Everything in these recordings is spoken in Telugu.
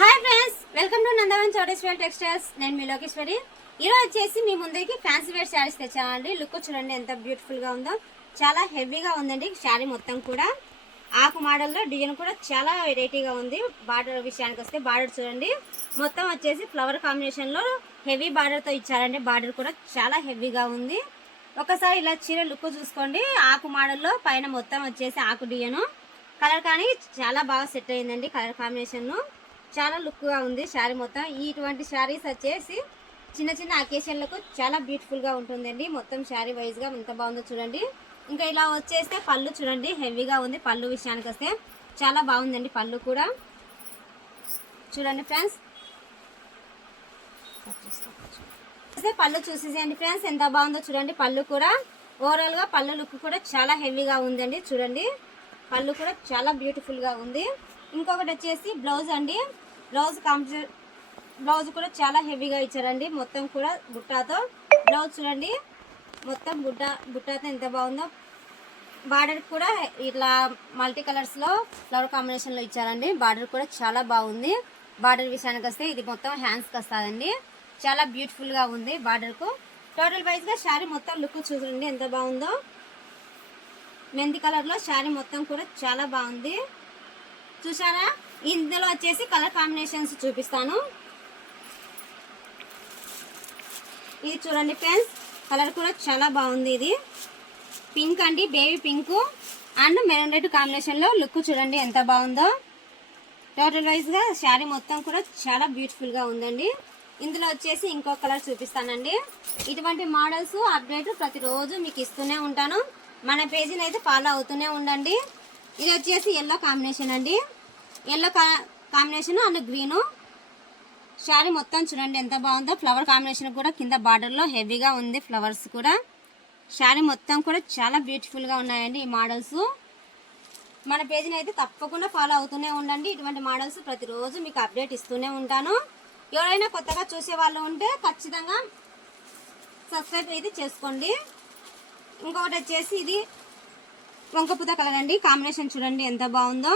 Hi friends, welcome to Nandavan Chowdeshwari textiles. నేను మీ లోకేశ్వరి. ఈరోజు వచ్చేసి మీ ముందరికి ఫ్యాన్సీ వేర్ శారీస్ తెచ్చానండి. లుక్ చూడండి ఎంత బ్యూటిఫుల్గా ఉందో, చాలా హెవీగా ఉందండి శారీ మొత్తం కూడా. ఆకు మోడల్లో డిజైన్ కూడా చాలా వెరైటీగా ఉంది. బార్డర్ విషయానికి వస్తే బార్డర్ చూడండి, మొత్తం వచ్చేసి ఫ్లవర్ కాంబినేషన్లో హెవీ బార్డర్తో ఇచ్చారండి. బార్డర్ కూడా చాలా హెవీగా ఉంది. ఒకసారి ఇలా చీర లుక్ చూసుకోండి. ఆకు మోడల్లో పైన మొత్తం వచ్చేసి ఆకు డిజైన్ కలర్ కానీ చాలా బాగా సెట్ అయిందండి. కలర్ కాంబినేషన్ చాలా లుక్గా ఉంది శారీ మొత్తం. ఇటువంటి శారీస్ వచ్చేసి చిన్న చిన్న అకేషన్లకు చాలా బ్యూటిఫుల్గా ఉంటుందండి. మొత్తం శారీ వైజ్గా ఎంత బాగుందో చూడండి. ఇంకా ఇలా వచ్చేస్తే పళ్ళు చూడండి, హెవీగా ఉంది. పళ్ళు విషయానికి వస్తే చాలా బాగుందండి. పళ్ళు కూడా చూడండి ఫ్రెండ్స్. పళ్ళు చూసేసేయండి ఫ్రెండ్స్, ఎంత బాగుందో చూడండి. పళ్ళు కూడా ఓవరాల్గా పళ్ళు లుక్ కూడా చాలా హెవీగా ఉందండి. చూడండి పళ్ళు కూడా చాలా బ్యూటిఫుల్గా ఉంది. ఇంకొకటి వచ్చేసి బ్లౌజ్ అండి. బ్లౌజ్ కూడా చాలా హెవీగా ఇచ్చారండి. మొత్తం కూడా బుట్టాతో బ్లౌజ్ చూడండి, మొత్తం బుట్టాతో ఎంత బాగుందో. బార్డర్ కూడా ఇట్లా మల్టీ కలర్స్లో ఫ్లవర్ కాంబినేషన్లో ఇచ్చారండి. బార్డర్ కూడా చాలా బాగుంది. బార్డర్ విషయానికి వస్తే ఇది మొత్తం హ్యాండ్స్కి వస్తుందండి. చాలా బ్యూటిఫుల్గా ఉంది. బార్డర్కు టోటల్ వైజ్గా శారీ మొత్తం లుక్ చూడండి ఎంత బాగుందో. మెంతి కలర్లో శారీ మొత్తం కూడా చాలా బాగుంది. చూసారా, ఇందులో వచ్చేసి కలర్ కాంబినేషన్స్ చూపిస్తాను. ఇది చూడండి ఫ్రెండ్స్, కలర్ కూడా చాలా బాగుంది. ఇది పింక్ అండి, baby pink and maroon red కాంబినేషన్లో లుక్ చూడండి ఎంత బాగుందో. టోటల్ వైజ్గా శారీ మొత్తం కూడా చాలా బ్యూటిఫుల్గా ఉందండి. ఇందులో వచ్చేసి ఇంకో కలర్ చూపిస్తానండి. ఇటువంటి మోడల్స్ అప్డేట్ ప్రతిరోజు మీకు ఇస్తూనే ఉంటాను. మన పేజీని అయితే ఫాలో అవుతూనే ఉండండి. ఇది వచ్చేసి ఎల్లో కాంబినేషన్ అండి. Yellow combination and green sari మొత్తం చూడండి ఎంత బాగుందో. ఫ్లవర్ కాంబినేషన్ కూడా కింద బార్డర్లో హెవీగా ఉంది. ఫ్లవర్స్ కూడా శారీ మొత్తం కూడా చాలా బ్యూటిఫుల్గా ఉన్నాయండి ఈ మోడల్స్. మన పేజీని అయితే తప్పకుండా ఫాలో అవుతూనే ఉండండి. ఇటువంటి మోడల్స్ ప్రతిరోజు మీకు అప్డేట్ ఇస్తూనే ఉంటాను. ఎవరైనా కొత్తగా చూసే వాళ్ళు ఉంటే ఖచ్చితంగా సబ్స్క్రైబ్ అయితే చేసుకోండి. ఇంకొకటి వచ్చేసి ఇది వంకపూత కలర్ అండి. కాంబినేషన్ చూడండి ఎంత బాగుందో.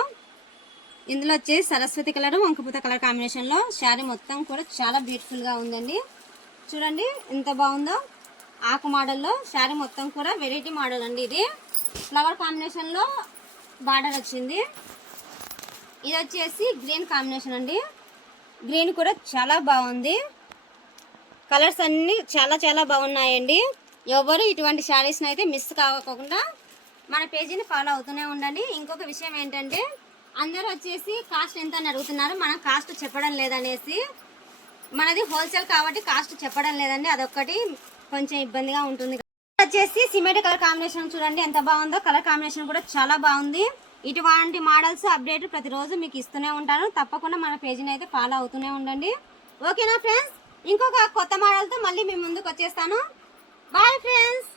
ఇందులో వచ్చేసి సరస్వతి కలర్ వంకపూత కలర్ కాంబినేషన్లో శారీ మొత్తం కూడా చాలా బ్యూటిఫుల్గా ఉందండి. చూడండి ఎంత బాగుందో. ఆకు మోడల్లో శారీ మొత్తం కూడా వెరైటీ మోడల్ అండి. ఇది ఫ్లవర్ కాంబినేషన్లో బార్డర్ వచ్చింది. ఇది వచ్చేసి గ్రీన్ కాంబినేషన్ అండి. గ్రీన్ కూడా చాలా బాగుంది. కలర్స్ అన్నీ చాలా చాలా బాగున్నాయండి. ఎవరు ఇటువంటి శారీస్ని అయితే మిస్ కాకుండా మన పేజీని ఫాలో అవుతూనే ఉండండి. ఇంకొక విషయం ఏంటంటే అందరూ వచ్చేసి కాస్ట్ ఎంత అని అడుగుతున్నారు. మనం కాస్ట్ చెప్పడం లేదనేసి, మనది హోల్సేల్ కాబట్టి కాస్ట్ చెప్పడం లేదండి. అదొక్కటి కొంచెం ఇబ్బందిగా ఉంటుంది. వచ్చేసి సిమెంట్ కలర్ కాంబినేషన్ చూడండి ఎంత బాగుందో. కలర్ కాంబినేషన్ కూడా చాలా బాగుంది. ఇటువంటి మోడల్స్ అప్డేట్ ప్రతిరోజు మీకు ఇస్తూనే ఉంటాను. తప్పకుండా మన పేజీని అయితే ఫాలో అవుతూనే ఉండండి. ఓకేనా ఫ్రెండ్స్, ఇంకొక కొత్త మోడల్తో మళ్ళీ మీ ముందుకు వచ్చేస్తాను. Bye friends.